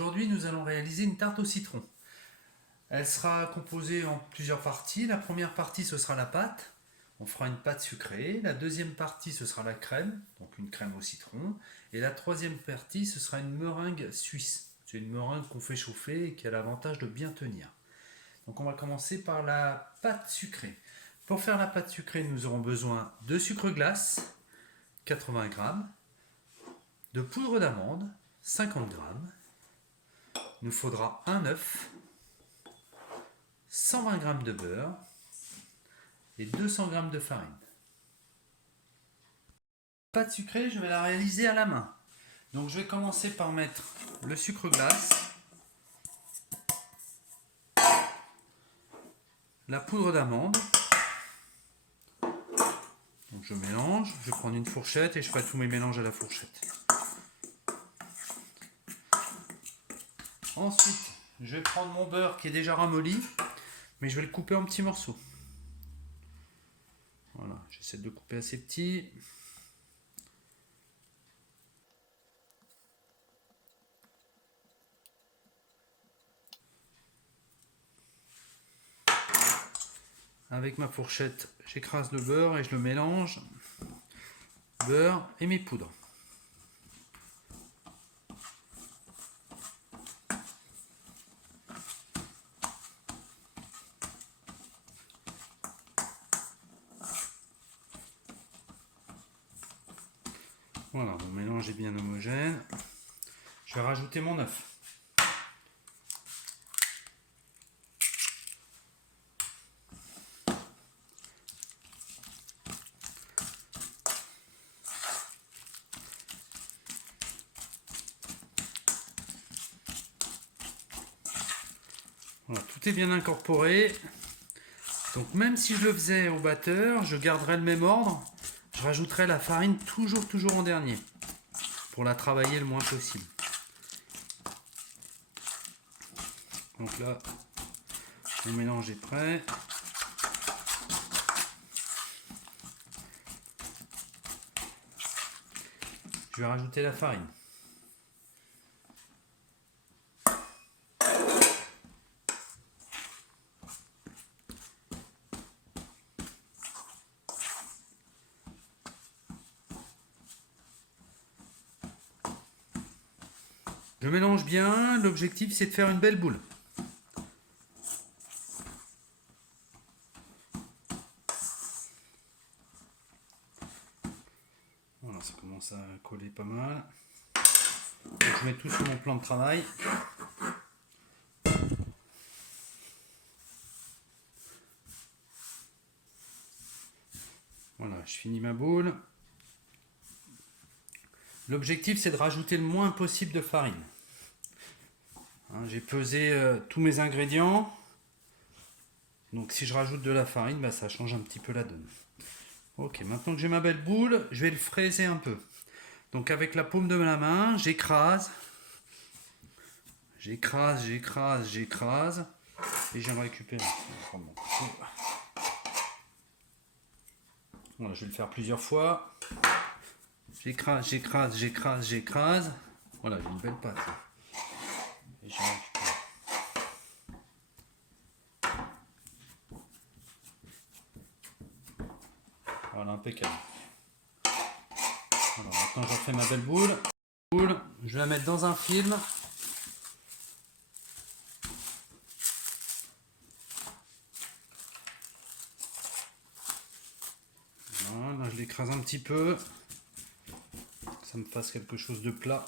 Aujourd'hui, nous allons réaliser une tarte au citron. Elle sera composée en plusieurs parties. La première partie, ce sera la pâte. On fera une pâte sucrée. La deuxième partie, ce sera la crème, donc une crème au citron. Et la troisième partie, ce sera une meringue suisse. C'est une meringue qu'on fait chauffer et qui a l'avantage de bien tenir. Donc on va commencer par la pâte sucrée. Pour faire la pâte sucrée, nous aurons besoin de sucre glace, 80 g, de poudre d'amande, 50 g. Il nous faudra un œuf, 120 g de beurre et 200 g de farine. La pâte sucrée, je vais la réaliser à la main. Donc je vais commencer par mettre le sucre glace, la poudre d'amande. Donc je mélange, je vais prendre une fourchette et je ferai tous mes mélanges à la fourchette. Ensuite, je vais prendre mon beurre qui est déjà ramolli, mais je vais le couper en petits morceaux. Voilà, j'essaie de le couper assez petit. Avec ma fourchette, j'écrase le beurre et je le mélange. Beurre et mes poudres. Voilà, mon mélange est bien homogène. Je vais rajouter mon œuf. Voilà, tout est bien incorporé. Donc même si je le faisais au batteur, je garderai le même ordre. Je rajouterai la farine toujours en dernier pour la travailler le moins possible. Donc là, mon mélange est prêt. Je vais rajouter la farine. Je mélange bien, l'objectif c'est de faire une belle boule. Voilà, ça commence à coller pas mal. Donc, je mets tout sur mon plan de travail. Voilà, je finis ma boule. L'objectif c'est de rajouter le moins possible de farine. Hein, j'ai pesé tous mes ingrédients. Donc si je rajoute de la farine, bah, ça change un petit peu la donne. Ok, maintenant que j'ai ma belle boule, je vais le fraiser un peu. Donc avec la paume de la main, j'écrase. J'écrase. Et j'en récupère. Voilà, je vais le faire plusieurs fois. J'écrase. Voilà, j'ai une belle pâte. Et je récupère. Voilà, impeccable. Voilà, maintenant j'en fais ma belle boule. Je vais la mettre dans un film. Voilà, là je l'écrase un petit peu. Que ça me fasse quelque chose de plat.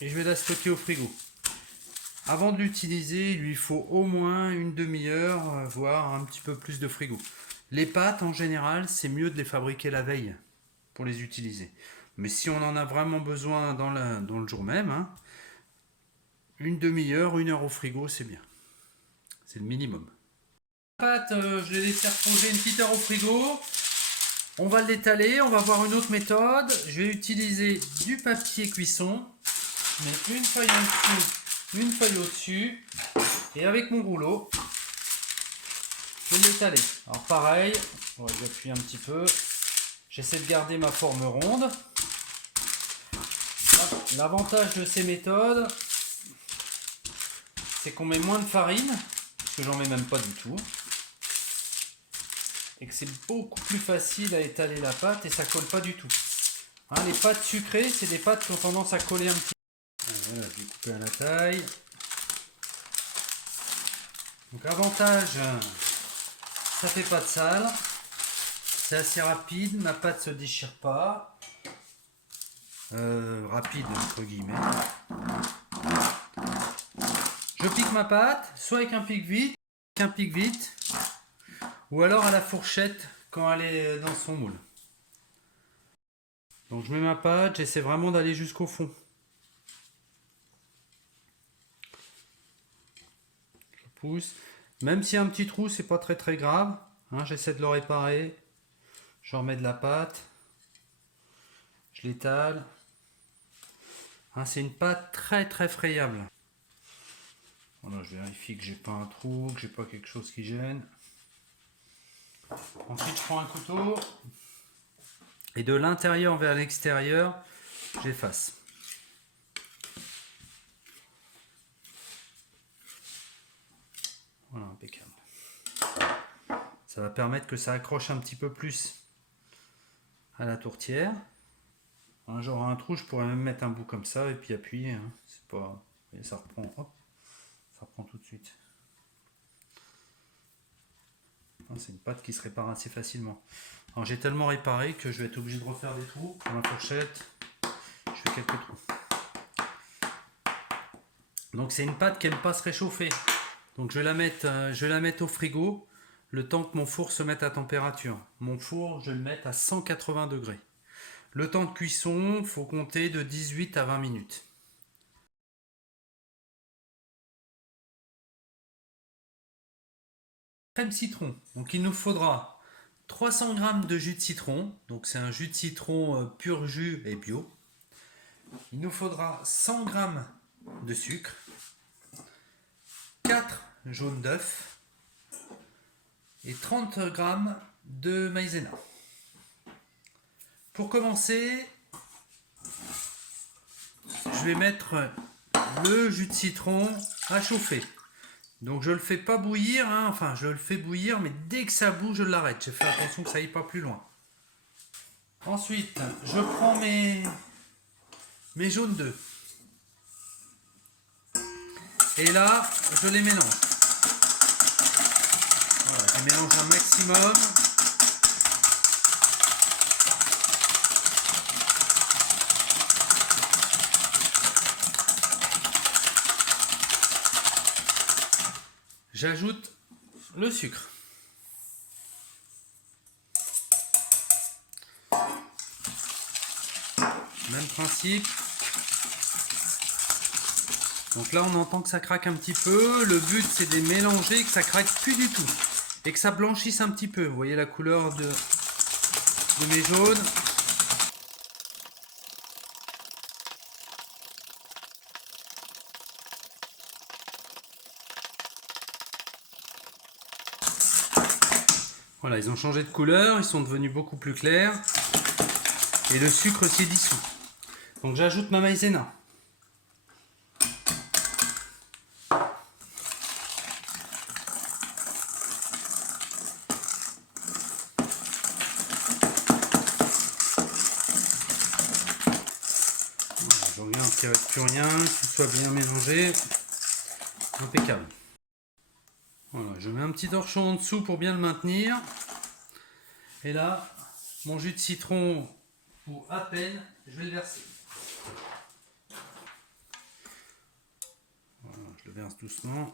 Et je vais la stocker au frigo. Avant de l'utiliser, il lui faut au moins une demi-heure, voire un petit peu plus de frigo. Les pâtes, en général, c'est mieux de les fabriquer la veille pour les utiliser. Mais si on en a vraiment besoin dans le jour même, hein, une demi-heure, une heure au frigo, c'est bien. C'est le minimum. La pâte, je l'ai laissé reposer une petite heure au frigo. On va l'étaler, on va voir une autre méthode. Je vais utiliser du papier cuisson. Je mets une feuille en dessous, une feuille au-dessus. Et avec mon rouleau, je vais l'étaler. Alors pareil, on va appuyer un petit peu. J'essaie de garder ma forme ronde. L'avantage de ces méthodes, c'est qu'on met moins de farine, parce que j'en mets même pas du tout, et que c'est beaucoup plus facile à étaler la pâte et ça colle pas du tout. Hein, les pâtes sucrées, c'est des pâtes qui ont tendance à coller un petit peu. Voilà, je vais couper à la taille. Donc avantage, ça fait pas de sale, c'est assez rapide, ma pâte se déchire pas. Rapide entre guillemets. Je pique ma pâte, soit avec un pique-vite, ou alors à la fourchette quand elle est dans son moule. Donc je mets ma pâte, j'essaie vraiment d'aller jusqu'au fond. Je pousse. Même s'il y a un petit trou, c'est pas très grave. Hein, j'essaie de le réparer. Je remets de la pâte. Je l'étale. Hein, c'est une pâte très frayable. Voilà, je vérifie que j'ai pas un trou, que j'ai pas quelque chose qui gêne. Ensuite, je prends un couteau et de l'intérieur vers l'extérieur, j'efface. Voilà, impeccable. Ça va permettre que ça accroche un petit peu plus à la tourtière. Hein, j'aurai un trou, je pourrais même mettre un bout comme ça et puis appuyer. Hein. C'est pas, et ça reprend. Hop, ça reprend tout de suite. Hein, c'est une pâte qui se répare assez facilement. Alors j'ai tellement réparé que je vais être obligé de refaire des trous dans la fourchette. Je fais quelques trous. Donc c'est une pâte qui n'aime pas se réchauffer. Donc je vais la mettre au frigo le temps que mon four se mette à température. Mon four, je vais le mettre à 180 degrés. Le temps de cuisson, il faut compter de 18 à 20 minutes. Crème citron. Donc il nous faudra 300 g de jus de citron. Donc c'est un jus de citron pur jus et bio. Il nous faudra 100 g de sucre, 4 jaunes d'œufs et 30 g de maïzena. Pour commencer, je vais mettre le jus de citron à chauffer. Donc je le fais pas bouillir, hein. Enfin je le fais bouillir, mais dès que ça bouge, je l'arrête. Je fais attention que ça aille pas plus loin. Ensuite, je prends mes jaunes d'œufs. Et là, je les mélange. Voilà, je mélange un maximum. J'ajoute le sucre. Même principe. Donc là on entend que ça craque un petit peu. Le but c'est de les mélanger, que ça craque plus du tout. Et que ça blanchisse un petit peu. Vous voyez la couleur de mes jaunes. Voilà, ils ont changé de couleur, ils sont devenus beaucoup plus clairs. Et le sucre s'est dissous. Donc j'ajoute ma maïzena. Je regarde qu'il n'y ait plus rien, qu'il soit bien mélangé. Impeccable. Voilà, je mets un petit torchon en dessous pour bien le maintenir. Et là, mon jus de citron, ou à peine, je vais le verser. Voilà, je le verse doucement.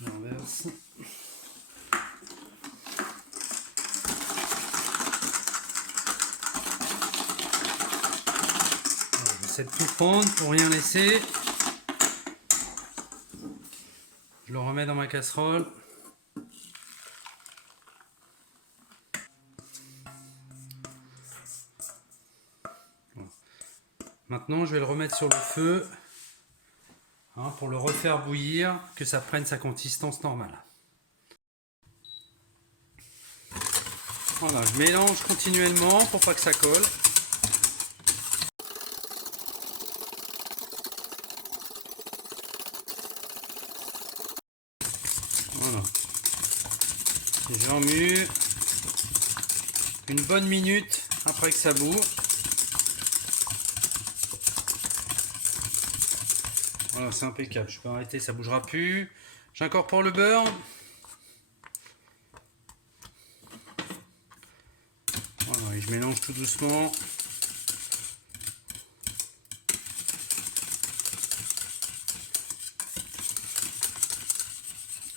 Je renverse. J'essaie de tout prendre pour rien laisser. Je le remets dans ma casserole. Maintenant, je vais le remettre sur le feu. hein, pour le refaire bouillir, que ça prenne sa consistance normale. Voilà, je mélange continuellement pour pas que ça colle. Voilà. J'emmue une bonne minute après que ça bout. Voilà, c'est impeccable. Je peux arrêter, ça bougera plus. J'incorpore le beurre. Voilà, et je mélange tout doucement.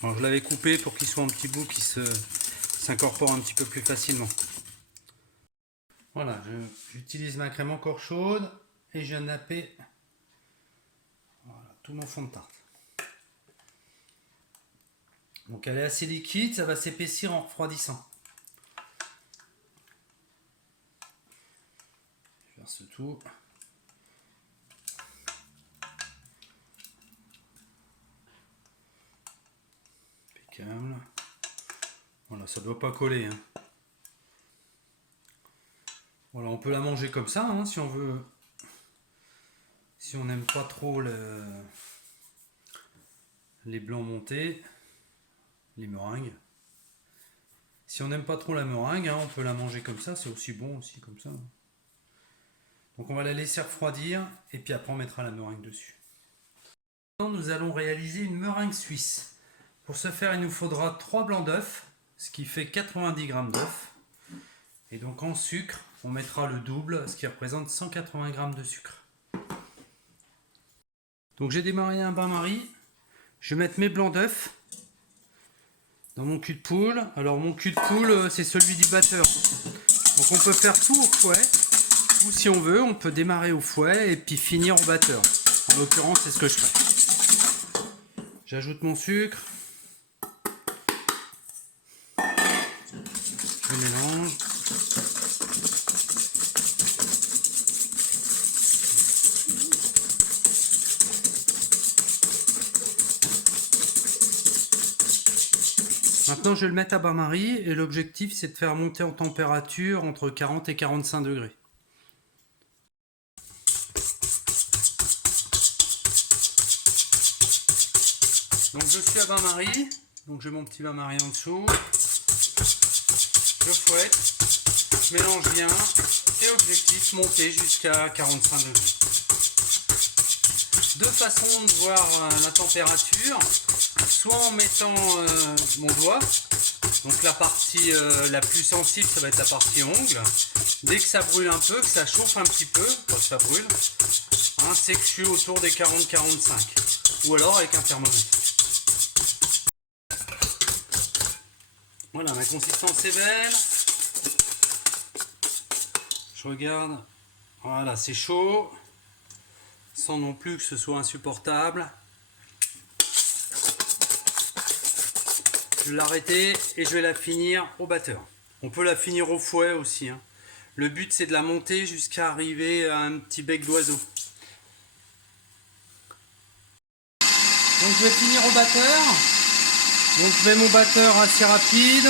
Alors, je l'avais coupé pour qu'il soit un petit bout qui s'incorpore un petit peu plus facilement. Voilà, j'utilise ma crème encore chaude et je viens de napper voilà, tout mon fond de tarte. Donc elle est assez liquide, ça va s'épaissir en refroidissant. Je verse tout. Impeccable. Voilà, ça ne doit pas coller. Hein. Voilà, on peut la manger comme ça, hein, si on veut. Si on n'aime pas trop les blancs montés, les meringues. Si on n'aime pas trop la meringue, hein, on peut la manger comme ça, c'est aussi bon aussi comme ça. Donc on va la laisser refroidir et puis après on mettra la meringue dessus. Maintenant nous allons réaliser une meringue suisse. Pour ce faire il nous faudra 3 blancs d'œufs, ce qui fait 90 g d'œufs. Et donc en sucre, on mettra le double, ce qui représente 180 g de sucre. Donc j'ai démarré un bain-marie. Je vais mettre mes blancs d'œufs dans mon cul de poule. Alors mon cul de poule, c'est celui du batteur. Donc on peut faire tout au fouet. Ou si on veut, on peut démarrer au fouet et puis finir au batteur. En l'occurrence, c'est ce que je fais. J'ajoute mon sucre. Je mélange. Maintenant, je vais le mettre à bain-marie et l'objectif, c'est de faire monter en température entre 40 et 45 degrés. Donc, je suis à bain-marie. Donc, j'ai mon petit bain-marie en dessous. Je fouette, je mélange bien et objectif, monter jusqu'à 45 degrés. Deux façons de voir la température. Soit en mettant mon doigt, donc la partie la plus sensible, ça va être la partie ongle. Dès que ça brûle un peu, que ça chauffe un petit peu, quand ça brûle, hein, c'est que je suis autour des 40-45. Ou alors avec un thermomètre. Voilà, ma consistance est belle. Je regarde. Voilà, c'est chaud. Sans non plus que ce soit insupportable. Je vais l'arrêter et je vais la finir au batteur. On peut la finir au fouet aussi. Hein. Le but c'est de la monter jusqu'à arriver à un petit bec d'oiseau. Donc je vais finir au batteur. Donc je mets mon batteur assez rapide.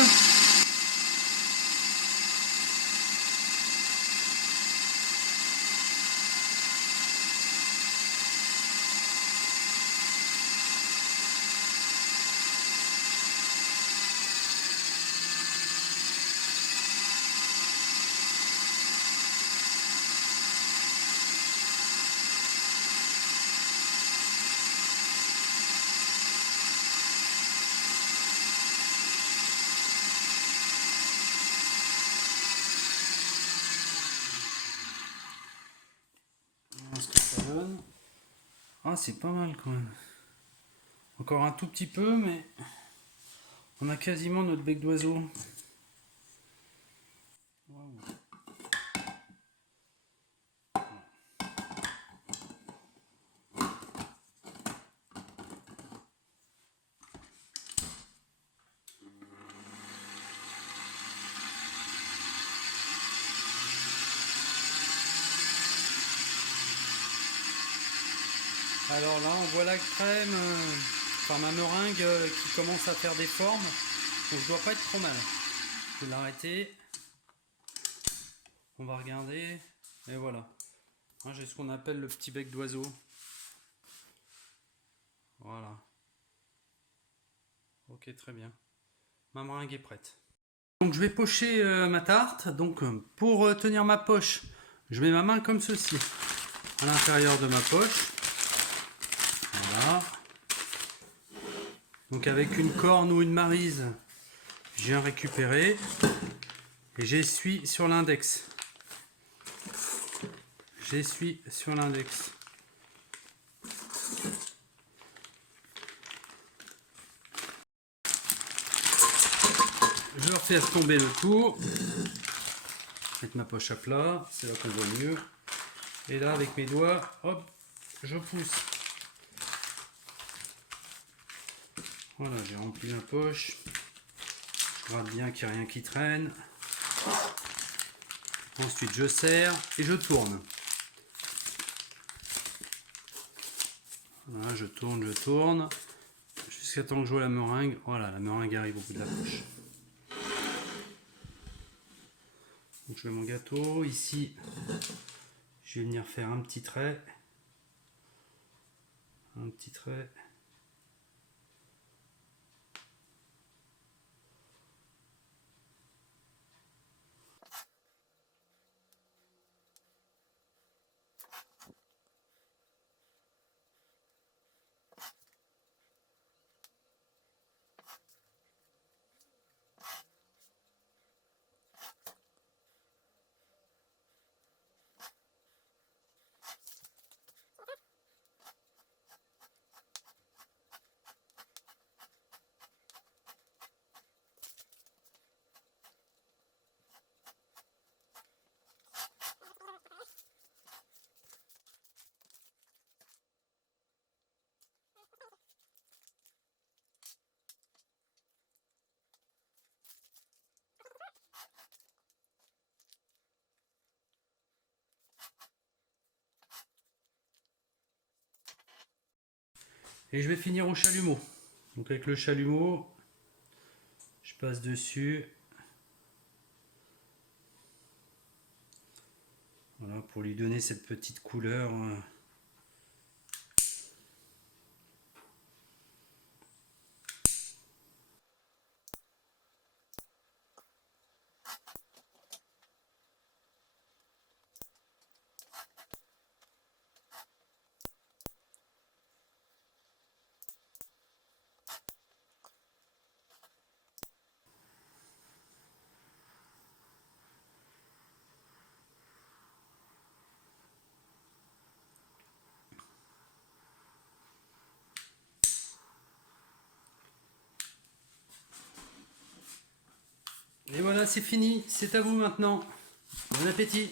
Ce que ça donne. Ah, c'est pas mal quand même. Encore un tout petit peu, mais on a quasiment notre bec d'oiseau. Wow. Alors là on voit la crème, enfin ma meringue qui commence à faire des formes. Donc je dois pas être trop mal. Je vais l'arrêter. On va regarder. Et voilà. Hein, j'ai ce qu'on appelle le petit bec d'oiseau. Voilà. Ok, très bien. Ma meringue est prête. Donc je vais pocher ma tarte. Donc pour tenir ma poche, je mets ma main comme ceci à l'intérieur de ma poche. Voilà. Donc avec une corne ou une maryse, je viens récupérer et j'essuie sur l'index. J'essuie sur l'index. Je leur fais tomber le tout. Mettre ma poche à plat, c'est là qu'on voit mieux. Et là, avec mes doigts, hop, je pousse. Voilà, j'ai rempli ma poche. Je regarde bien qu'il n'y a rien qui traîne. Ensuite, je serre et je tourne. Voilà, je tourne. Jusqu'à temps que je vois la meringue. Voilà, la meringue arrive au bout de la poche. Donc je mets mon gâteau. Ici, je vais venir faire un petit trait. Un petit trait. Et je vais finir au chalumeau. Donc avec le chalumeau, je passe dessus. Voilà, pour lui donner cette petite couleur. Et voilà, c'est fini. C'est à vous maintenant. Bon appétit!